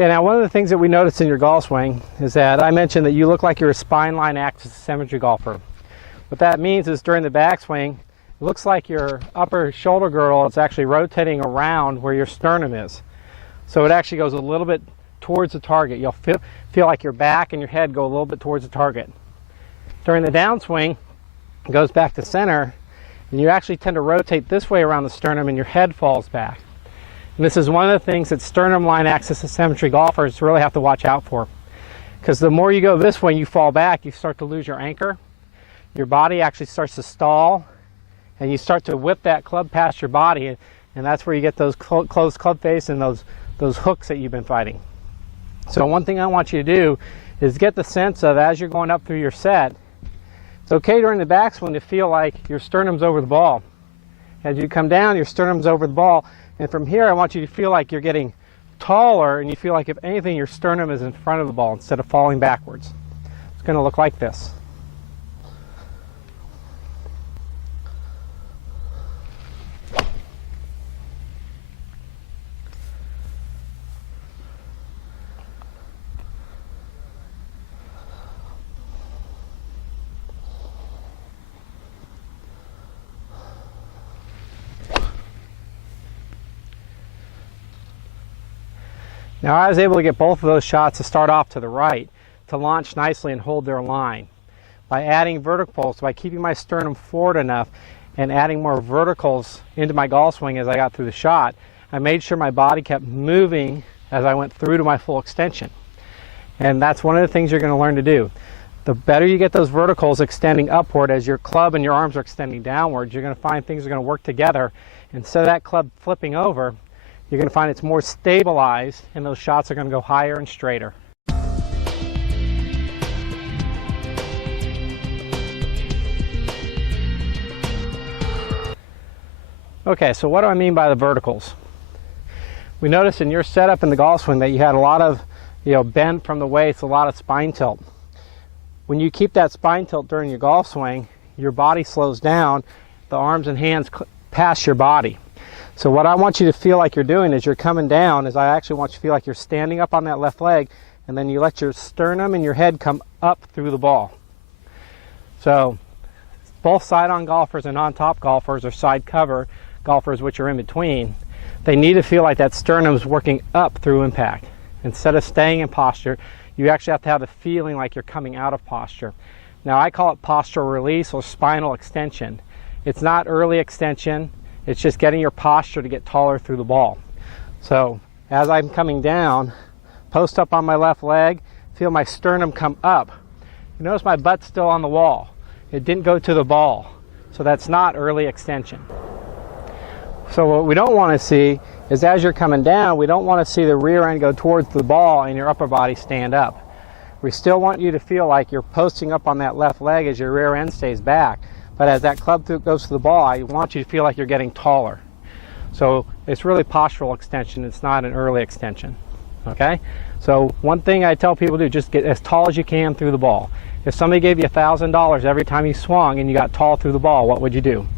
Okay, now one of the things that we noticed in your golf swing is that I mentioned that you look like you're a spine line axis symmetry golfer. What that means is during the backswing, it looks like your upper shoulder girdle is actually rotating around where your sternum is. So it actually goes a little bit towards the target. You'll feel like your back and your head go a little bit towards the target. During the downswing, it goes back to center, and you actually tend to rotate this way around the sternum and your head falls back. And this is one of the things that sternum line axis symmetry golfers really have to watch out for. Because the more you go this way and you fall back, you start to lose your anchor. Your body actually starts to stall, and you start to whip that club past your body, and that's where you get those closed club face and those hooks that you've been fighting. So one thing I want you to do is get the sense of, as you're going up through your set, it's okay during the backswing to feel like your sternum's over the ball. As you come down, your sternum's over the ball, and from here I want you to feel like you're getting taller, and you feel like, if anything, your sternum is in front of the ball instead of falling backwards. It's going to look like this. Now I was able to get both of those shots to start off to the right, to launch nicely and hold their line. By adding verticals, by keeping my sternum forward enough and adding more verticals into my golf swing as I got through the shot, I made sure my body kept moving as I went through to my full extension. And that's one of the things you're going to learn to do. The better you get those verticals extending upward as your club and your arms are extending downward, you're going to find things are going to work together. Instead of that club flipping over, you're going to find it's more stabilized, and those shots are going to go higher and straighter. Okay, so what do I mean by the verticals? We noticed in your setup in the golf swing that you had a lot of bend from the waist, a lot of spine tilt. When you keep that spine tilt during your golf swing, your body slows down, the arms and hands pass your body. So what I want you to feel like you're doing is you're coming down, is I actually want you to feel like you're standing up on that left leg, and then you let your sternum and your head come up through the ball. So both side-on golfers and on-top golfers, or side cover golfers, which are in between, they need to feel like that sternum is working up through impact. Instead of staying in posture, you actually have to have the feeling like you're coming out of posture. Now I call it postural release or spinal extension. It's not early extension. It's just getting your posture to get taller through the ball. So as I'm coming down, post up on my left leg, feel my sternum come up. You notice my butt's still on the wall. It didn't go to the ball. So that's not early extension. So what we don't want to see is, as you're coming down, we don't want to see the rear end go towards the ball and your upper body stand up. We still want you to feel like you're posting up on that left leg as your rear end stays back. But as that club goes to the ball, I want you to feel like you're getting taller. So it's really postural extension. It's not an early extension. Okay? So one thing I tell people to do, just get as tall as you can through the ball. If somebody gave you $1,000 every time you swung and you got tall through the ball, what would you do?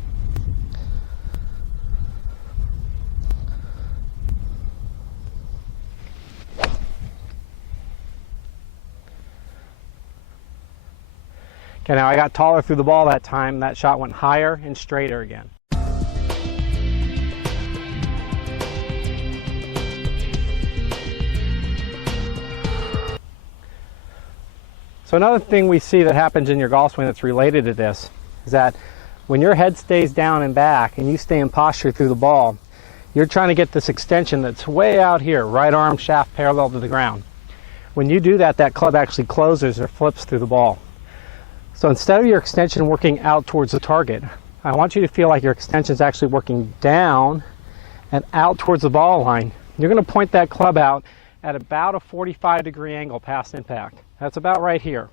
Okay, now I got taller through the ball that time. That shot went higher and straighter again. So another thing we see that happens in your golf swing that's related to this is that when your head stays down and back and you stay in posture through the ball, you're trying to get this extension that's way out here, right arm shaft parallel to the ground. When you do that, that club actually closes or flips through the ball. So instead of your extension working out towards the target, I want you to feel like your extension is actually working down and out towards the ball line. You're going to point that club out at about a 45-degree angle past impact. That's about right here.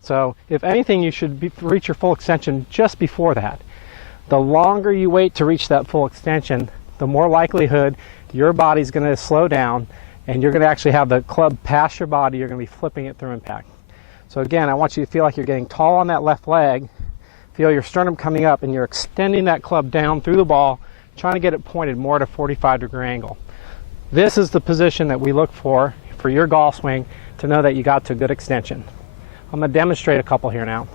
So if anything, you should reach your full extension just before that. The longer you wait to reach that full extension, the more likelihood your body's going to slow down, and you're going to actually have the club pass your body. You're going to be flipping it through impact. So again, I want you to feel like you're getting tall on that left leg, feel your sternum coming up, and you're extending that club down through the ball, trying to get it pointed more at a 45-degree angle. This is the position that we look for for your golf swing to know that you got to a good extension. I'm going to demonstrate a couple here now.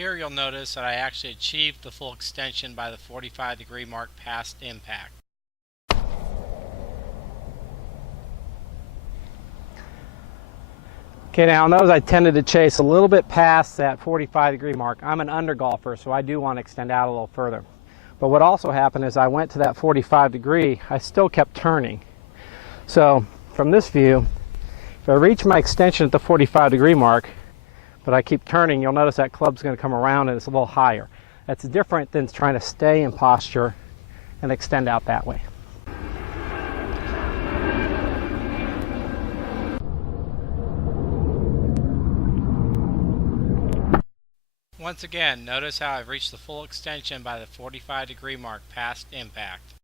Here you'll notice that I actually achieved the full extension by the 45-degree mark past impact. Okay, now notice I tended to chase a little bit past that 45-degree mark. I'm an under golfer, so I do want to extend out a little further. But what also happened is I went to that 45-degree, I still kept turning. So from this view, if I reach my extension at the 45-degree mark, but I keep turning, you'll notice that club's going to come around and it's a little higher. That's different than trying to stay in posture and extend out that way. Once again, notice how I've reached the full extension by the 45-degree mark past impact.